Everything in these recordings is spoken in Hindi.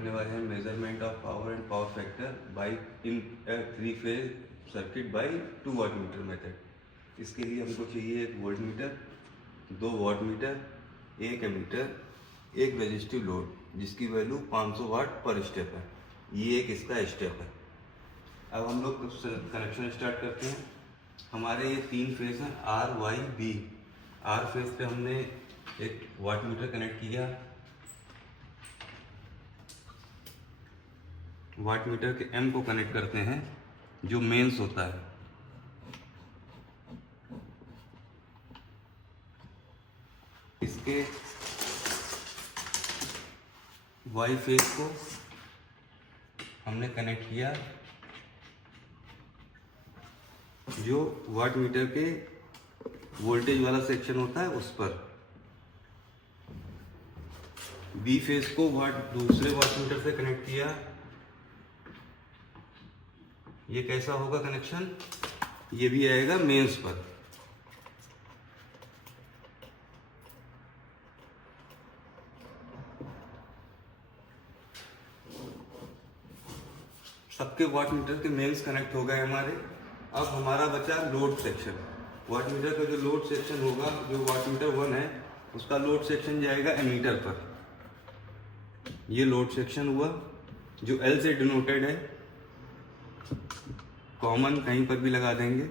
करने वाले हैं measurement of power and power factor by in 3 phase circuit by 2 watt meter method. इसके लिए हमको चाहिए एक वोल्ट मीटर, 2 वाट मीटर, एक एमीटर, एक रेजिस्टिव लोड जिसकी वैल्यू 500 वाट पर स्टेप है। ये एक इसका स्टेप है। अब हम लोग कनेक्शन स्टार्ट करते हैं। हमारे ये 3 फेज हैं R Y B. R phase पे हमने एक वाट मीटर कनेक्ट किया। वाट मीटर के एम को कनेक्ट करते हैं जो मेंस होता है। इसके वाई फेज को हमने कनेक्ट किया जो वाट मीटर के वोल्टेज वाला सेक्शन होता है उस पर। बी फेज को दूसरे वाट मीटर से कनेक्ट किया। ये कैसा होगा कनेक्शन? ये भी आएगा मेंस पर। सबके वाट मीटर के मेंस कनेक्ट हो गए हमारे। अब हमारा बचा लोड सेक्शन। वाट मीटर का जो लोड सेक्शन होगा, जो वाट मीटर 1 है उसका लोड सेक्शन जाएगा एमीटर पर। ये लोड सेक्शन हुआ जो L से डिनोटेड है। कॉमन कहीं पर भी लगा देंगे।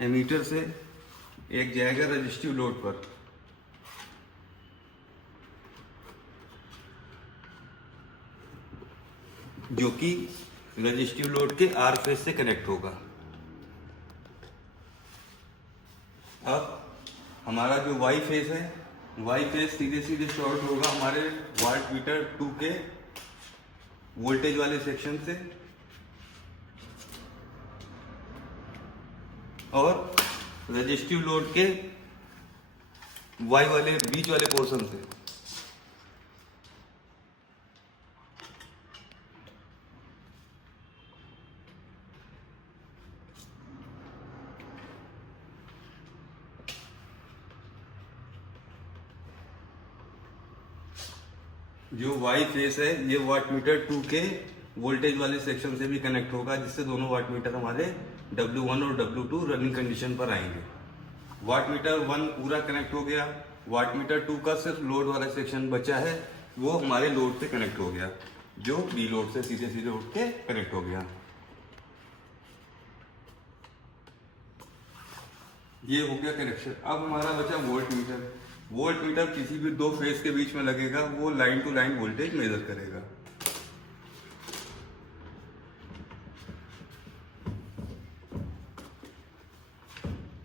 एमीटर से एक जाएगा रजिस्टिव लोड पर। जो कि रजिस्टिव लोड के आर फेज से कनेक्ट होगा। अब हमारा जो वाई फेज है, वाई फेज सीधे सीधे शॉर्ट होगा हमारे वाट मीटर 2 के वोल्टेज वाले सेक्शन से और रजिस्टिव लोड के वाई वाले बीच वाले पोर्शन से। जो वाई फेस है ये वाट मीटर 2 के वोल्टेज वाले सेक्शन से भी कनेक्ट होगा, जिससे दोनों वाट मीटर हमारे W1 और W2 रनिंग कंडीशन पर आएंगे। वाट मीटर 1 पूरा कनेक्ट हो गया। वाट मीटर 2 का सिर्फ लोड वाला सेक्शन बचा है, वो हमारे लोड से कनेक्ट हो गया, जो बी लोड से सीधे सीधे उठ के कनेक्ट हो गया। ये हो गया कनेक्शन। अब हमारा बचा वोल्ट मीटर। वोल्ट मीटर किसी भी 2 फेज के बीच में लगेगा, वो line to line voltage measure करेगा।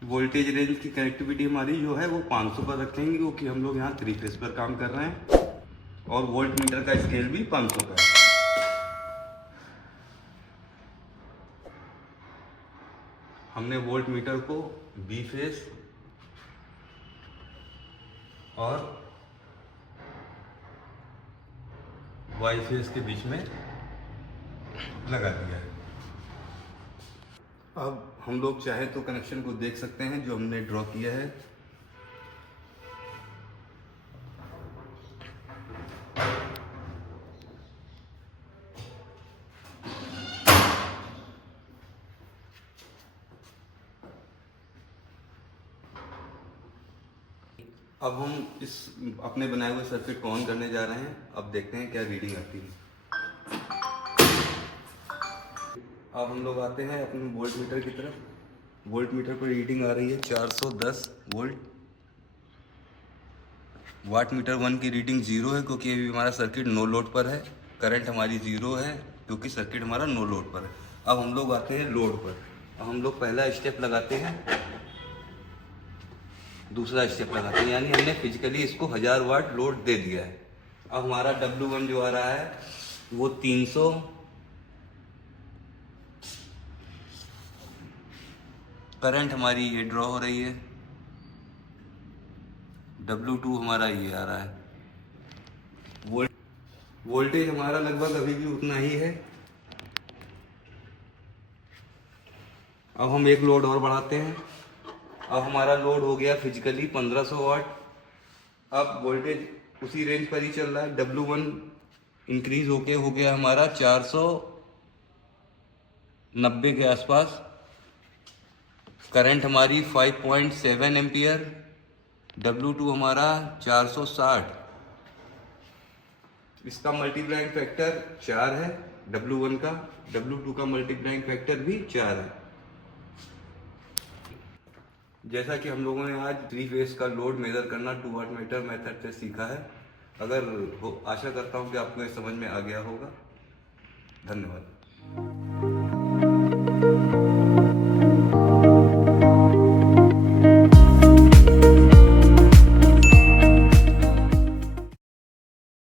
वोल्टेज रेंज की कनेक्टिविटी हमारी जो है वो 500 पर रखेंगे, क्योंकि हम लोग यहाँ 3 फेज पर काम कर रहे हैं और वोल्ट मीटर का स्केल भी 500 का है। हमने वोल्ट मीटर को बी फेज और वाई फेज के बीच में लगा दिया है। अब हम लोग चाहे तो कनेक्शन को देख सकते हैं जो हमने ड्रॉ किया है। अब हम इस अपने बनाए हुए सर्किट को ऑन करने जा रहे हैं। अब देखते हैं क्या रीडिंग आती है। अब हम लोग आते हैं अपने वोल्ट मीटर की तरफ। वोल्ट मीटर पर रीडिंग आ रही है 410 वोल्ट। वाट मीटर 1 की रीडिंग 0 है, क्योंकि अभी हमारा सर्किट नो लोड पर है। करंट हमारी 0 है क्योंकि सर्किट हमारा नो लोड पर है। अब हम लोग आते हैं लोड पर। अब हम लोग पहला स्टेप लगाते हैं, दूसरा स्टेप लगाते हैं, यानी हमने फिजिकली इसको 1000 वाट लोड दे दिया है। अब हमारा W1 जो आ रहा है वो 300, करंट हमारी ये ड्रॉ हो रही है। W2 हमारा ये आ रहा है। वोल्टेज हमारा लगभग अभी भी उतना ही है। अब हम एक लोड और बढ़ाते हैं। अब हमारा लोड हो गया फिजिकली 1500 वाट। अब वोल्टेज उसी रेंज पर ही चल रहा है। W1 इंक्रीज होके हो गया हमारा 490 के आसपास। करंट हमारी 5.7 एम्पियर। W2 हमारा 460। इसका मल्टीप्लाइंग फैक्टर 4 है W1 का। W2 का मल्टीप्लाइंग फैक्टर भी 4 है। जैसा कि हम लोगों ने आज 3 फेज का लोड मेजर करना 2 वाट मीटर मेथड से सीखा है। आशा करता हूँ कि आपको ये समझ में आ गया होगा। धन्यवाद।